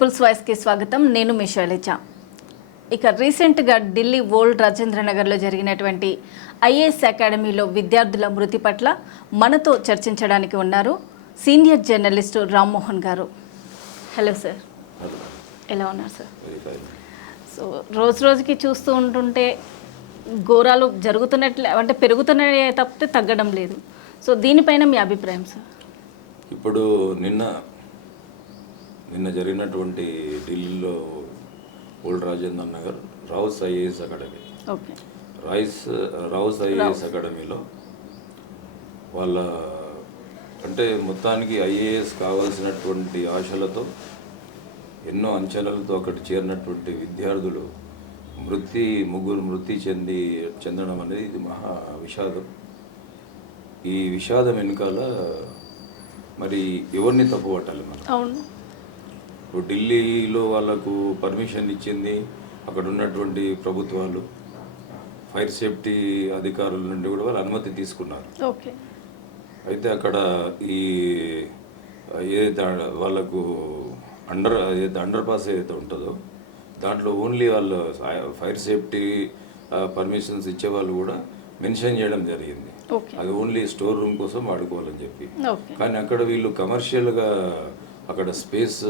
Peoples వాయిస్కి స్వాగతం. నేను మీ శైలజ. ఇక రీసెంట్గా ఢిల్లీ ఓల్డ్ రాజేంద్ర నగర్లో జరిగినటువంటి ఐఏఎస్ అకాడమీలో విద్యార్థుల మృతి పట్ల మనతో చర్చించడానికి ఉన్నారు senior journalist Rammohan garu. Hello sir. ఎలా ఉన్నారు సార్? సో రోజు రోజుకి చూస్తూ ఉంటుంటే ఘోరాలు జరుగుతున్నట్లే అంటే పెరుగుతున్నాయే తప్పితే తగ్గడం లేదు. సో దీనిపైన మీ అభిప్రాయం సార్? ఇప్పుడు నిన్న నిన్న జరిగినటువంటి ఢిల్లీలో old Rajendra Nagar Rau's IAS academy. Royce Rau's IAS అకాడమీలో వాళ్ళ అంటే మొత్తానికి ఐఏఎస్ కావాల్సినటువంటి ఆశలతో ఎన్నో అంచనాలతో అక్కడ చేరినటువంటి విద్యార్థులు మృతి ముగ్గురు మృతి చెంది చెందడం అనేది ఇది మహా విషాదం. ఈ విషాదం వెనుకాల మరి ఎవరిని తప్పు పట్టాలి మనం? అవును. ఇప్పుడు ఢిల్లీలో వాళ్ళకు పర్మిషన్ ఇచ్చింది అక్కడ ఉన్నటువంటి ప్రభుత్వాలు. ఫైర్ సేఫ్టీ అధికారుల నుండి కూడా వాళ్ళు అనుమతి తీసుకున్నారు. ఓకే. అయితే అక్కడ ఈ ఏదైతే వాళ్ళకు అండర్ ఏదైతే అండర్ పాస్ ఏదైతే ఉంటుందో దాంట్లో ఓన్లీ వాళ్ళు ఫైర్ సేఫ్టీ పర్మిషన్స్ ఇచ్చే వాళ్ళు కూడా మెన్షన్ చేయడం జరిగింది. అది ఓన్లీ స్టోర్ రూమ్ కోసం వాడుకోవాలని చెప్పి. కానీ అక్కడ వీళ్ళు కమర్షియల్గా అక్కడ స్పేస్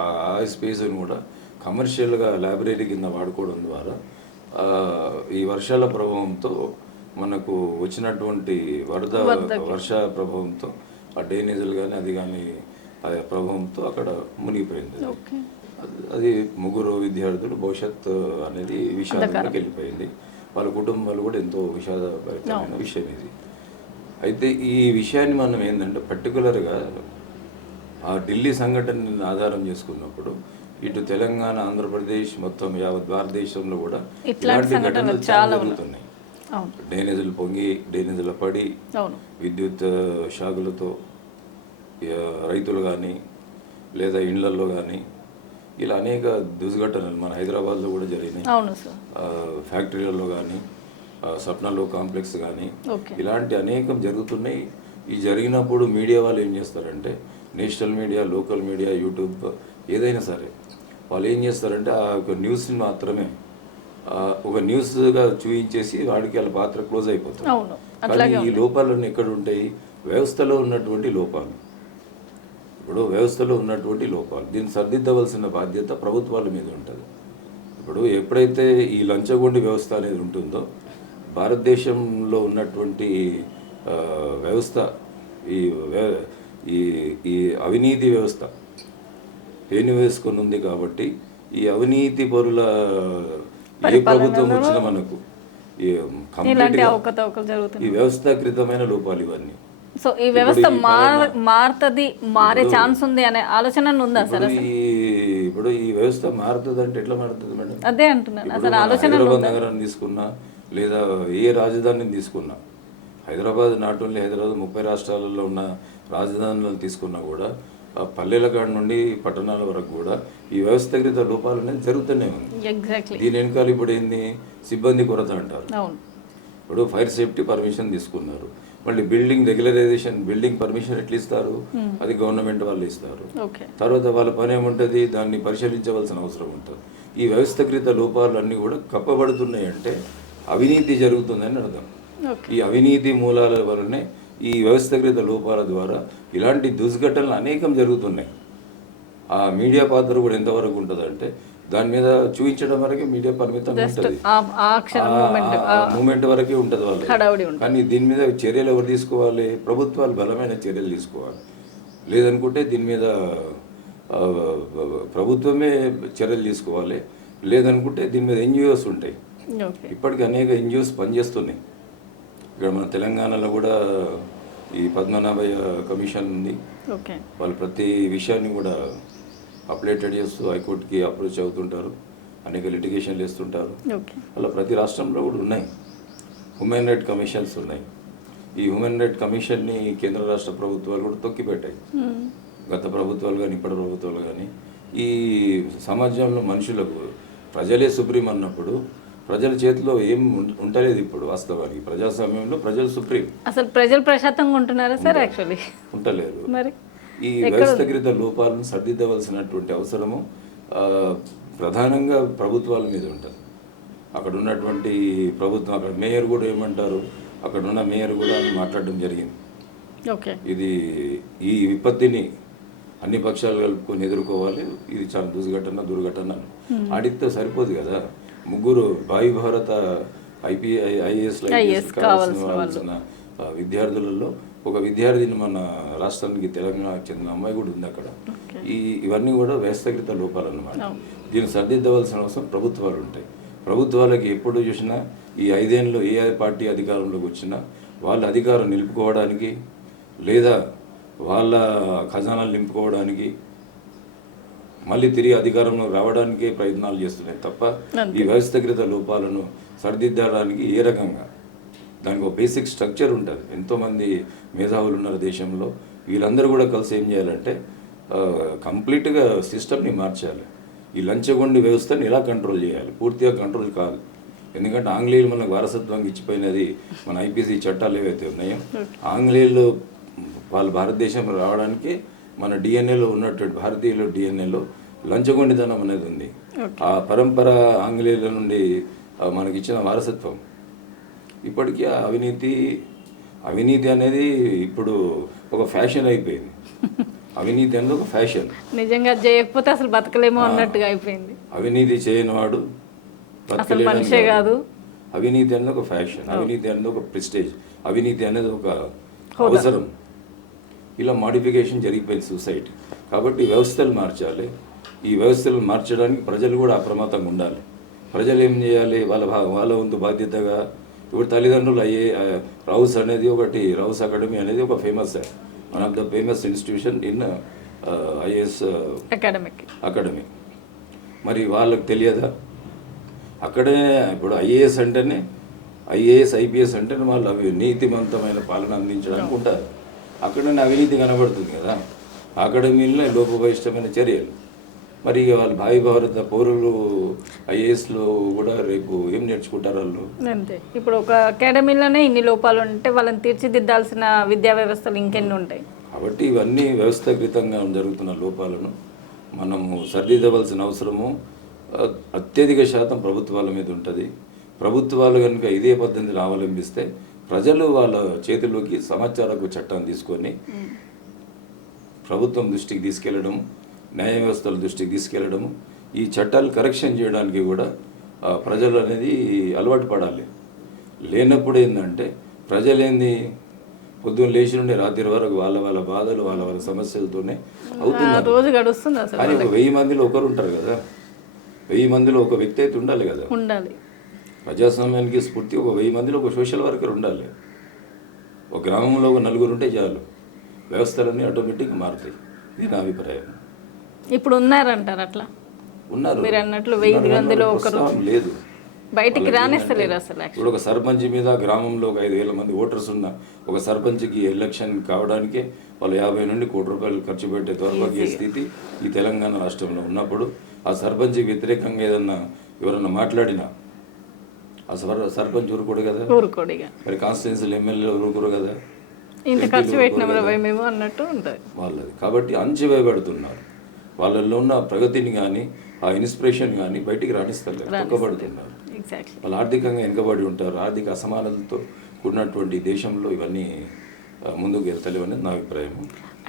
ఆ స్పేస్ని కూడా కమర్షియల్గా లైబ్రరీ కింద వాడుకోవడం ద్వారా ఈ వర్షాల ప్రభావంతో మనకు వచ్చినటువంటి వరద వర్ష ప్రభావంతో ఆ డ్రైనేజీలు కానీ అది కానీ ఆ ప్రభావంతో అక్కడ మునిగిపోయింది. అది- అది ముగ్గురు విద్యార్థులు భవిష్యత్ అనేది విషాదంలోకి వెళ్ళిపోయింది. వాళ్ళ కుటుంబాలు కూడా ఎంతో విషాదభరితమైన విషయం ఇది. అయితే ఈ విషయాన్ని మనం ఏంటంటే పర్టికులర్గా ఆ ఢిల్లీ సంఘటనని ఆధారం చేసుకున్నప్పుడు ఇటు తెలంగాణ ఆంధ్రప్రదేశ్ మొత్తం యావత్ భారతదేశంలో కూడా ఇలాంటి ఘటనలు చాలా జరుగుతున్నాయి. డ్రైనేజీలు పొంగి డ్రైనేజీలు పడి విద్యుత్ షాకులతో రైతులు కానీ లేదా ఇండ్లల్లో కానీ ఇలా అనేక దుర్ఘటనలు మన హైదరాబాద్లో కూడా జరిగినాయి. ఫ్యాక్టరీలలో కానీ సప్నాలో కాంప్లెక్స్ కానీ ఇలాంటి అనేకం జరుగుతున్నాయి. ఈ జరిగినప్పుడు మీడియా వాళ్ళు ఏం చేస్తారంటే national media local media YouTube ఏదైనా సరే వాళ్ళు ఏం చేస్తారంటే ఆ ఒక న్యూస్ని మాత్రమే ఒక న్యూస్గా చూపించేసి వాడికి వాళ్ళ పాత్ర క్లోజ్ అయిపోతుంది. కానీ ఈ లోపాలన్నీ ఎక్కడ ఉంటాయి వ్యవస్థలో ఉన్నటువంటి లోపాలు. ఇప్పుడు వ్యవస్థలో ఉన్నటువంటి లోపాలు. దీన్ని సరిదిద్దవలసిన బాధ్యత ప్రభుత్వాల మీద ఉంటుంది. ఇప్పుడు ఎప్పుడైతే ఈ లంచగొండి వ్యవస్థ అనేది ఉంటుందో భారతదేశంలో ఉన్నటువంటి వ్యవస్థ ఈ ఈ ఈ అవినీతి వ్యవస్థ. పేను వేసుకొని ఉంది కాబట్టి ఈ అవినీతి పరుల ఏ ప్రభుత్వం వచ్చినా మనకు ఈ వ్యవస్థాకృతమైన లోపాలు ఇవన్నీ. సో ఈ వ్యవస్థ మార్ మారుతుంది మారే ఛాన్స్ ఉంది అనే ఆలోచన ఉందా సార్ ఇప్పుడు ఈ వ్యవస్థ మారుతుంది అంటే ఎట్లా మారుతుంది మేడం? అదే అంటున్నాను. ఇప్పుడు మన హైదరాబాద్ నగరాన్ని తీసుకున్నా లేదా ఏ రాజధానిని తీసుకున్నా హైదరాబాద్ నాట్ ఓన్లీ హైదరాబాద్ ముప్పై రాష్ట్రాలలో ఉన్న రాజధానులను తీసుకున్నా కూడా ఆ పల్లెల కాడ నుండి పట్టణాల వరకు కూడా ఈ వ్యవస్థీకృత లోపాలు అనేది జరుగుతూనే ఉంది దీని వెనకాల ఇప్పుడు ఏంది? సిబ్బంది కొరత అంటారు. ఇప్పుడు ఫైర్ సేఫ్టీ పర్మిషన్ తీసుకున్నారు. మళ్ళీ బిల్డింగ్ రెగ్యులరైజేషన్ బిల్డింగ్ పర్మిషన్ ఎట్లా ఇస్తారు? అది గవర్నమెంట్ వాళ్ళు ఇస్తారు. తర్వాత వాళ్ళ పని ఏముంటుంది? దాన్ని పరిశీలించవలసిన అవసరం ఉంటుంది. ఈ వ్యవస్థకృత లోపాలు అన్నీ కూడా కప్పబడుతున్నాయి అంటే అవినీతి జరుగుతుందని అర్థం. ఈ అవినీతి మూలాల వలనే ఈ వ్యవస్థకృత లోపాల ద్వారా ఇలాంటి దుర్ఘటనలు అనేకం జరుగుతున్నాయి. ఆ మీడియా పాత్ర కూడా ఎంతవరకు ఉంటుంది అంటే దాని మీద చూపించడం వరకే మీడియా పరిమితం ఉంటుంది. మూమెంట్ వరకే ఉంటుంది వాళ్ళు కానీ దీని మీద చర్యలు ఎవరు తీసుకోవాలి? ప్రభుత్వాలు బలమైన చర్యలు తీసుకోవాలి. లేదనుకుంటే దీని మీద ప్రభుత్వమే చర్యలు తీసుకోవాలి. లేదనుకుంటే దీని మీద ఎన్జిఓస్ ఉంటాయి. ఇప్పటికీ అనేక ఎన్జిఓస్ పనిచేస్తున్నాయి. ఇక్కడ మన తెలంగాణలో కూడా ఈ పద్మనాభయ్య కమిషన్ ఉంది. వాళ్ళు ప్రతి విషయాన్ని కూడా అప్డేటెడ్ చేస్తూ హైకోర్టుకి అప్రోచ్ అవుతుంటారు. అనేక లిటిగేషన్లు వేస్తుంటారు. అలా ప్రతి రాష్ట్రంలో కూడా ఉన్నాయి. హ్యూమన్ రైట్ కమిషన్స్ ఉన్నాయి. ఈ హ్యూమన్ రైట్ కమిషన్ని కేంద్ర రాష్ట్ర ప్రభుత్వాలు కూడా తొక్కిపెట్టాయి. గత ప్రభుత్వాలు కానీ ఇప్పటి ప్రభుత్వాలు కానీ ఈ సమాజంలో మనుషులకు ప్రజలే సుప్రీం అన్నప్పుడు ప్రజల చేతిలో ఏం ఉం- ఉంటలేదు ఇప్పుడు వాస్తవానికి. ప్రజాస్వామ్యంలో ప్రజలు సుప్రీం. అసలు ప్రజలు ప్రశాంతంగా ఉంటున్నారా సార్ యాక్చువల్లీ ఉంటలేరు మరి? ఈ వ్యవస్థీకృత లోపాలను సరిదిద్దవలసినటువంటి అవసరము ప్రధానంగా ప్రభుత్వాల మీద ఉంటుంది. అక్కడ ఉన్నటువంటి ప్రభుత్వం అక్కడ మేయర్ కూడా ఏమంటారు? అక్కడ ఉన్న మేయర్ కూడా మాట్లాడడం జరిగింది. ఓకే. ఇది ఈ విపత్తిని అన్ని పక్షాలు కలుపుకొని ఎదుర్కోవాలి. ఇది చాలా దుర్ఘటన దుర్ఘటన. అడిగితే సరిపోదు కదా. ముగ్గురు వాయు భారత ఐపీఐ ఐఏఎస్ కావాల్సిన విద్యార్థులలో ఒక విద్యార్థిని మన రాష్ట్రానికి తెలంగాణకు చెందిన అమ్మాయి కూడా ఉంది అక్కడ. ఈ ఇవన్నీ కూడా వ్యవస్థీకృత లోపాలు అన్నమాట దీన్ని సరిదిద్దవలసిన అవసరం ప్రభుత్వాలు ఉంటాయి. ప్రభుత్వాలకి ఎప్పుడు చూసినా ఈ ఐదేళ్ళు ఏ పార్టీ అధికారంలోకి వచ్చినా వాళ్ళ అధికారం నిలుపుకోవడానికి లేదా వాళ్ళ ఖజానాలు నింపుకోవడానికి మళ్ళీ తిరిగి అధికారంలో రావడానికే ప్రయత్నాలు చేస్తున్నాయి తప్ప ఈ వ్యవస్థీకృత లోపాలను సరిదిద్దడానికి ఏ రకంగా? దానికి ఒక బేసిక్ స్ట్రక్చర్ ఉంటుంది. ఎంతోమంది మేధావులు ఉన్నారు దేశంలో. వీళ్ళందరూ కూడా కలిసి ఏం చేయాలంటే కంప్లీట్గా సిస్టమ్ని మార్చాలి. ఈ లంచగొండి వ్యవస్థని ఎలా కంట్రోల్ చేయాలి? పూర్తిగా కంట్రోల్ కాదు. ఎందుకంటే ఆంగ్లేయులు మనకు వారసత్వంగా ఇచ్చిపోయినది మన ఐపీసీ చట్టాలు ఏవైతే ఉన్నాయో ఆంగ్లేయులు వాళ్ళు భారతదేశం రావడానికి మన డిఎన్ఏలో ఉన్నటువంటి భారతీయుల డిఎన్ఏలో లంచగొండితనం అనేది ఉంది. ఆ పరంపర ఆంగ్లేయుల నుండి మనకిచ్చిన వారసత్వం. ఇప్పటికీ ఆ అవినీతి అవినీతి అనేది ఇప్పుడు ఒక ఫ్యాషన్ అయిపోయింది. అవినీతి అనేది ఒక ఫ్యాషన్. నిజంగా చేయకపోతే అసలు బతకలేమో అన్నట్టుగా అయిపోయింది. అవినీతి చేయని వాడు మనిషే కాదు. అవినీతి అనేది ఒక ఫ్యాషన్. అవినీతి అనేది ఒక ప్రెస్టేజ్. అవినీతి అనేది ఒక అవసరం. ఇలా మాడిఫికేషన్ జరిగిపోయింది సొసైటీ. కాబట్టి వ్యవస్థలు మార్చాలి. ఈ వ్యవస్థలు మార్చడానికి ప్రజలు కూడా అప్రమత్తంగా ఉండాలి. ప్రజలు ఏం చేయాలి? వాళ్ళ భా- వాళ్ళ వంతు బాధ్యతగా ఇప్పుడు తల్లిదండ్రులు అయ్యే రౌస్ అనేది ఒకటి రౌస్ అకాడమీ అనేది ఒక famous one of the famous institution in IAS academic. Academy. మరి వాళ్ళకి తెలియదా? అక్కడే ఇప్పుడు ఐఏఎస్ అంటేనే ఐఏఎస్ ఐపీఎస్ అంటేనే వాళ్ళు అవి నీతివంతమైన పాలన అందించడానికి ఉంటారు. అక్కడనే అవినీతి కనబడుతుంది కదా. అకాడమీలో లోపభయిష్టమైన చర్యలు. మరి వాళ్ళు భావి భారత పౌరులు ఐఏఎస్లో కూడా రేపు ఏం నేర్చుకుంటారు వాళ్ళు? అంతే. ఇప్పుడు ఒక అకాడమీలోనే ఇన్ని లోపాలు ఉంటే వాళ్ళని తీర్చిదిద్దాల్సిన విద్యా వ్యవస్థలు ఇంకెన్ని ఉంటాయి? కాబట్టి ఇవన్నీ వ్యవస్థాకృతంగా జరుగుతున్న లోపాలను మనము సరిదిద్దవలసిన అవసరము. అత్యధిక శాతం ప్రభుత్వాల మీద ఉంటుంది. ప్రభుత్వాలు కనుక ఇదే పద్ధతిని అవలంబిస్తే ప్రజలు వాళ్ళ చేతిలోకి సమాచారకు చట్టం తీసుకొని ప్రభుత్వం దృష్టికి తీసుకెళ్ళడం న్యాయ వ్యవస్థల దృష్టికి తీసుకెళ్ళడం ఈ చట్టాలు కరెక్షన్ చేయడానికి కూడా ప్రజలు అనేది అలవాటు పడాలి. లేనప్పుడు ఏంటంటే ప్రజలు ఏంది పొద్దున్న లేచి నుండి రాత్రి వరకు వాళ్ళ వాళ్ళ బాధలు వాళ్ళ వాళ్ళ సమస్యలతోనే అసలు కానీ వెయ్యి మందిలో ఒకరు ఉంటారు కదా. వెయ్యి మందిలో ఒక వ్యక్తి అయితే ఉండాలి కదా. ఉండాలి. ప్రజాస్వామ్యానికి స్ఫూర్తి ఒక వెయ్యి మందిలో ఒక సోషల్ వర్కర్ ఉండాలి. ఒక గ్రామంలో ఒక నలుగురు ఉంటే చాలు. వ్యవస్థలన్నీ ఆటోమేటిక్ మారుతాయి. ఇది నా అభిప్రాయం. ఇప్పుడు ఉన్నారంటారు అట్లా? ఉన్నారు. మీరు అన్నట్లు వెయ్యి మందిలో ఒకరు లేదు. బయటికి రానిస్తలేరు అసలు ఇప్పుడు ఒక సర్పంచ్ మీద గ్రామంలో ఒక ఐదు వేల మంది ఓటర్స్ ఉన్న ఒక సర్పంచ్కి ఎలక్షన్ కావడానికే వాళ్ళు యాభై నుండి కోటి రూపాయలు ఖర్చు పెట్టే దౌర్భాగ్య స్థితి ఈ తెలంగాణ రాష్ట్రంలో ఉన్నప్పుడు ఆ సర్పంచ్కి వ్యతిరేకంగా ఏదన్నా ఎవరన్నా మాట్లాడినా ఆ సర్- సర్పంచ్ ఊరుకోడు కదా? మరి కాన్స్టిట్యున్సీలు ఎమ్మెల్యే ఊరుకోరు కదా? ఇంత ఖర్చు పెట్టిన ఊరుకోరు కదా. మేము అన్నట్టు ఉంటుంది. వాళ్ళది. కాబట్టి అంచివేయబడుతున్నారు వాళ్ళల్లో ఉన్న ప్రగతిని కానీ ఆ ఇన్స్పిరేషన్ కానీ బయటికి రాణిస్తలేరు తొక్కబడుతున్నారు. ఎగ్జాక్ట్లీ వాళ్ళు ఆర్థికంగా వెనుకబడి ఉంటారు ఆర్థిక అసమానతలతో కూడినటువంటి దేశంలో ఇవన్నీ ముందుకు వెళ్తలేవు అనేది నా అభిప్రాయం.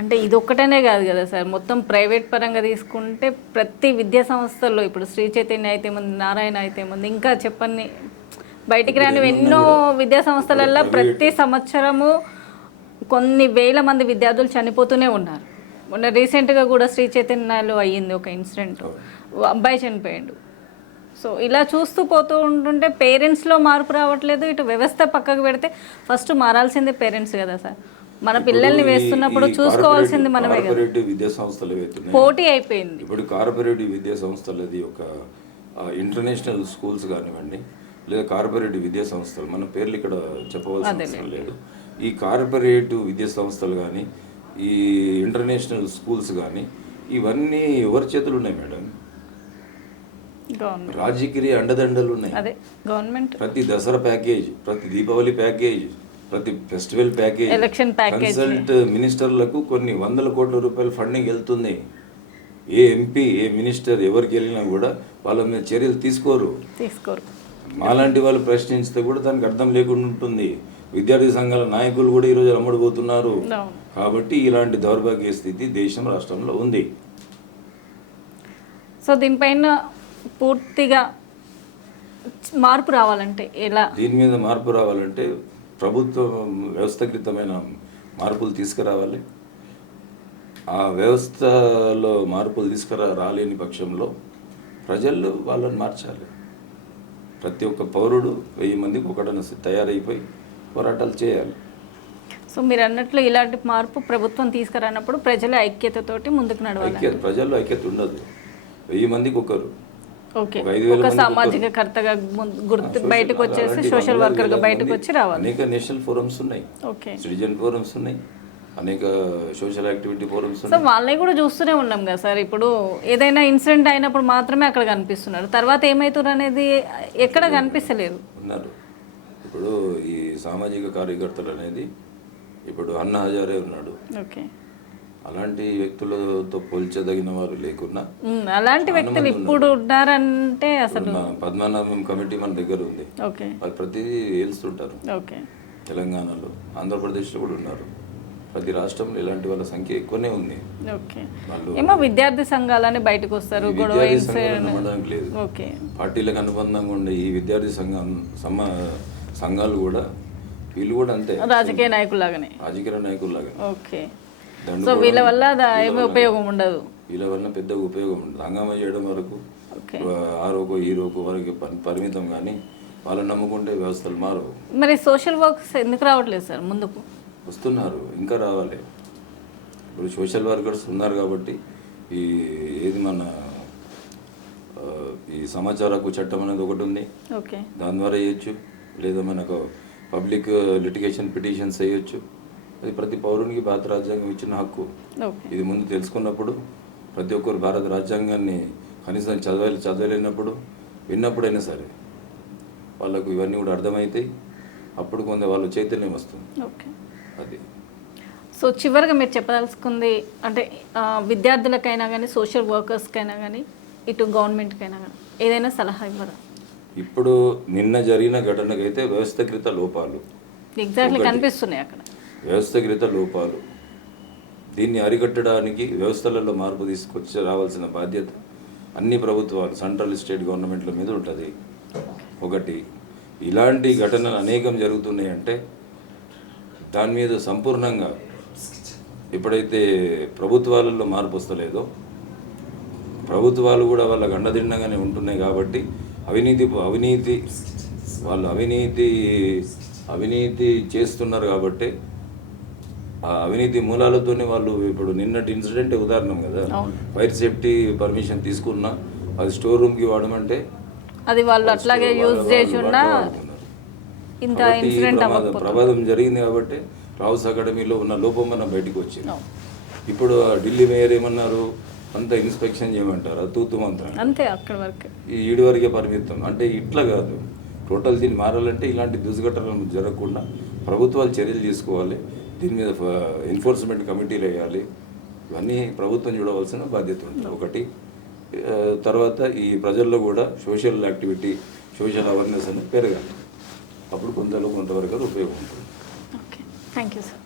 అంటే ఇది ఒక్కటనే కాదు కదా సార్ మొత్తం ప్రైవేట్ పరంగా తీసుకుంటే ప్రతి విద్యా సంస్థల్లో ఇప్పుడు శ్రీ చైతన్య అయితే ఉంది నారాయణ అయితే ఉంది ఇంకా చెప్పని బయటికి రాని ఎన్నో విద్యా సంస్థలల్లో ప్రతి సంవత్సరము కొన్ని వేల మంది విద్యార్థులు చనిపోతూనే ఉన్నారు. మొన్న రీసెంట్గా కూడా శ్రీ చైతన్యలో అయ్యింది ఒక ఇన్సిడెంట్. అబ్బాయి చనిపోయాడు. సో ఇలా చూస్తూ పోతూ ఉంటుంటే పేరెంట్స్లో మార్పు రావట్లేదు. ఇటు వ్యవస్థ పక్కకు పెడితే ఫస్ట్ మారాల్సిందే పేరెంట్స్ కదా సార్. మన పిల్లల్ని వేస్తున్నప్పుడు చూసుకోవాల్సింది కార్పొరేట్- మనమే కదా. కార్పొరేట్ విద్యా సంస్థలు పోటీ అయిపోయింది. ఇప్పుడు కార్పొరేటివ్ విద్యా సంస్థలది ఒక ఇంటర్నేషనల్ స్కూల్స్ కానివ్వండి లేదా కార్పొరేట్ విద్యా సంస్థలు మన పేర్లు ఇక్కడ చెప్పవలసిన అవసరం లేదు. ఈ కార్పొరేట్ విద్యా సంస్థలు కానీ ఈ ఇంటర్నేషనల్ స్కూల్స్ కానీ ఇవన్నీ ఎవరి చేతులు ఉన్నాయి మేడం రాజకీయ అండదండలు ఉన్నాయి అదే గవర్నమెంట్. ప్రతి దసరా ప్యాకేజ్ ప్రతి దీపావళి ప్యాకేజ్ ప్రతి festival package Election package. Consult మినిస్టర్లకు కొన్ని వందల కోట్ల రూపాయల ఫండింగ్ వెళ్తుంది. ఏ ఎంపీ ఏ మినిస్టర్ ఎవరికి వెళ్ళినా కూడా వాళ్ళ మీద చర్యలు తీసుకోరు. తీసుకోరు. మాలాంటి వాళ్ళు ప్రశ్నించితే కూడా దానికి అర్థం లేకుండా ఉంటుంది. విద్యార్థి సంఘాల నాయకులు కూడా ఈరోజు అమ్ముడుపోతున్నారు. కాబట్టి ఇలాంటి దౌర్భాగ్య స్థితి దేశం రాష్ట్రంలో ఉంది. సో దీనిపైన పూర్తిగా మార్పు రావాలంటే ఎలా? దీని మీద మార్పు రావాలంటే ప్రభుత్వం వ్యవస్థకృతమైన మార్పులు తీసుకురావాలి. ఆ వ్యవస్థలో మార్పులు తీసుకురా రాలేని పక్షంలో ప్రజలు వాళ్ళని మార్చాలి. ప్రతి ఒక్క పౌరుడు వెయ్యి మందికి ఒకటన తయారైపోయి పోరాటాలు చేయాలి. సో మీరు అన్నట్లు ఇలాంటి మార్పు ప్రభుత్వం తీసుకురానప్పుడు ప్రజల ఐక్యతతోటి ముందుకు నడవాలి ఐక్యత ప్రజల్లో ఐక్యత ఉండదు. వెయ్యి మందికి ఒకరు. ఓకే. ఒక సామాజిక కర్తగా ముందు- గుర్తు బయటకు వచ్చేసి సోషల్ వర్కర్గా బయటకు వచ్చి రావాలి. అనేక నేషనల్ ఫోరమ్స్ ఉన్నాయి. ఓకే. సిటిజన్ ఫోరమ్స్ ఉన్నాయి. అనేక సోషల్ యాక్టివిటీ ఫోరమ్స్ సో వాళ్ళని కూడా చూస్తూనే ఉన్నాం కదా సార్. ఇప్పుడు ఏదైనా ఇన్సిడెంట్ అయినప్పుడు మాత్రమే అక్కడ కనిపిస్తున్నారు. తర్వాత ఏమవుతారు అనేది ఎక్కడ కనిపిస్తలేరు ఉన్నారు. ఇప్పుడు ఈ సామాజిక కార్యకర్తలు అనేది ఇప్పుడు అన్న హజారే ఉన్నాడు. ఓకే. అలాంటి వ్యక్తులతో పోల్చదగిన వారు లేకున్నా అలాంటి వ్యక్తులు ఇప్పుడు ఉన్నారంటే అసలు మన పద్మనాభం కమిటీ మన దగ్గర ఉంది. ఓకే. వాళ్ళు ప్రతిదీ ఏలుస్తుంటారు. ఓకే. తెలంగాణలో ఆంధ్రప్రదేశ్లో కూడా ఉన్నారు. ప్రతి రాష్ట్రంలో ఇలాంటి వాళ్ళ సంఖ్య ఎక్కువనే ఉంది. ఏమో విద్యార్థి సంఘాలని బయటకు వస్తారు లేదు. పార్టీలకు అనుబంధంగా ఉండే ఈ విద్యార్థి సంఘం సమ సంఘాలు కూడా వీళ్ళు కూడా అంతే. రాజకీయ నాయకులాగానే రాజకీయ నాయకుల్లాగా ఓకే. దండు సో వీళ్ళ వల్ల ఏమీ ఉపయోగం ఉండదు. వీళ్ళ వల్ల పెద్ద ఉపయోగం ఉండదు. హంగామా చేయడం వరకు ఓకే. ఆ రోకో ఈ రోకో వరకు పరి- పరిమితం కానీ వాళ్ళని నమ్ముకుంటే వ్యవస్థలు మారవు. మరి సోషల్ వర్క్స్ ఎందుకు రావట్లేదు సార్ ముందుకు? వస్తున్నారు ఇంకా రావాలి. ఇప్పుడు సోషల్ వర్కర్స్ ఉన్నారు కాబట్టి ఈ ఏది మన ఈ సమాచార హక్కు చట్టం అనేది ఒకటి ఉంది. ఓకే. దాని ద్వారా చేయొచ్చు. లేదా మనకు పబ్లిక్ లిటిగేషన్ పిటిషన్స్ చేయొచ్చు అది ప్రతి పౌరునికి భారత రాజ్యాంగం ఇచ్చిన హక్కు. ఇది ముందు తెలుసుకున్నప్పుడు ప్రతి ఒక్కరు భారత రాజ్యాంగాన్ని కనీసం చదవాలి చదవలేనప్పుడు విన్నప్పుడైనా సరే వాళ్ళకు ఇవన్నీ కూడా అర్థమవుతాయి అప్పుడు కొంత వాళ్ళ చైతన్యం వస్తుంది. ఓకే. అది. సో చివరిగా మీరు చెప్పదలుచుకుంది అంటే విద్యార్థులకైనా కానీ సోషల్ వర్కర్స్కైనా కానీ ఇటు గవర్నమెంట్కైనా కానీ ఏదైనా సలహా ఇవ్వరా? ఇప్పుడు నిన్న జరిగిన ఘటనకైతే వ్యవస్థకృత లోపాలు. ఎగ్జాక్ట్లీ కనిపిస్తున్నాయి అక్కడ. వ్యవస్థకృత లోపాలు. దీన్ని అరికట్టడానికి వ్యవస్థలలో మార్పు తీసుకొచ్చి రావాల్సిన బాధ్యత అన్ని ప్రభుత్వాలు సెంట్రల్ స్టేట్ గవర్నమెంట్ల మీద ఉంటుంది. ఒకటి ఇలాంటి ఘటనలు అనేకం జరుగుతున్నాయి అంటే దాని మీద సంపూర్ణంగా ఎప్పుడైతే ప్రభుత్వాలలో మార్పు వస్తలేదో ప్రభుత్వాలు కూడా వాళ్ళకి అండదిండంగానే ఉంటున్నాయి కాబట్టి అవినీతి అవినీతి వాళ్ళు అవినీతి అవినీతి చేస్తున్నారు కాబట్టి ఆ అవినీతి మూలాలతోనే వాళ్ళు ఇప్పుడు నిన్నటి ఇన్సిడెంట్ ఉదాహరణ కదా. ఫైర్ సేఫ్టీ పర్మిషన్ తీసుకున్నా అది స్టోర్ రూమ్కి వాడమంటే అది వాళ్ళు అట్లాగే యూజ్ చేసి. ఇంత ఇన్సిడెంట్ ప్రమాదం జరిగింది కాబట్టి రావుస్ అకాడమీలో ఉన్న లోపం మనం బయటకు వచ్చింది. ఇప్పుడు ఢిల్లీ మేయర్ ఏమన్నారు అంత ఇన్స్పెక్షన్ చేయమంటారు? అది తూతు మంత్రం అంతే అక్కడ వరకు. ఈ ఈడు వరకే పరిమితం. అంటే ఇట్లా కాదు. టోటల్ దీన్ని మారాలంటే ఇలాంటి దుర్ఘటనలు జరగకుండా ప్రభుత్వాలు చర్యలు తీసుకోవాలి. దీని మీద ఎన్ఫోర్స్మెంట్ కమిటీలు వేయాలి. ఇవన్నీ ప్రభుత్వం చూడవలసిన బాధ్యత ఉంటుంది. ఒకటి తర్వాత ఈ ప్రజల్లో కూడా సోషల్ యాక్టివిటీ సోషల్ అవేర్నెస్ అనేది పెరగాలి. అప్పుడు కొంతలో కొంతవరకు ఉపయోగం ఉంటుంది. ఓకే. Thank you sir.